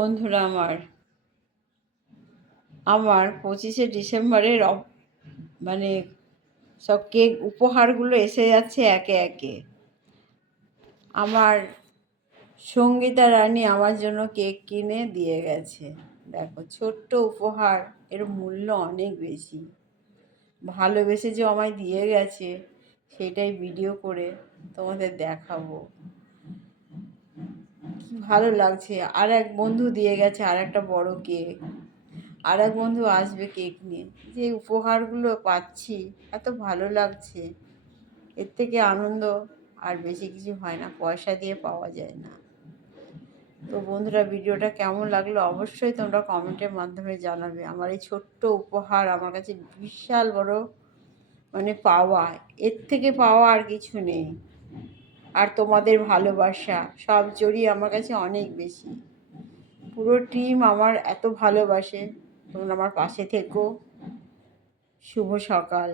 বন্ধুরা আমার 25শে ডিসেম্বরের মানে সব কেক উপহারগুলো এসে যাচ্ছে একে একে। আমার সঙ্গীতা রানী আমার জন্য কেক কিনে দিয়ে গেছে। দেখো, ছোট্ট উপহার, এর মূল্য অনেক বেশি। ভালোবেসে যে আমায় দিয়ে গেছে সেটাই ভিডিও করে তোমাদের দেখাবো। কি ভালো লাগছে। আর এক বন্ধু দিয়ে গেছে আর একটা বড় কেক। আর এক বন্ধু আসবে কেক নিয়ে। যে উপহারগুলো পাচ্ছি এত ভালো লাগছে, এর থেকে আনন্দ আর বেশি কিছু হয় না, পয়সা দিয়ে পাওয়া যায় না। তো বন্ধুরা, ভিডিওটা কেমন লাগলো অবশ্যই তোমরা কমেন্টের মাধ্যমে জানাবে। আমার এই ছোট্ট উপহার আমার কাছে বিশাল বড় পাওয়া, এর থেকে পাওয়া আর কিছু নেই। আর তোমাদের ভালোবাসা সব জড়িয়ে আমার কাছে অনেক বেশি। পুরো টিম আমার এত ভালোবাসে। তোমরা আমার পাশে থেকো। শুভ সকাল।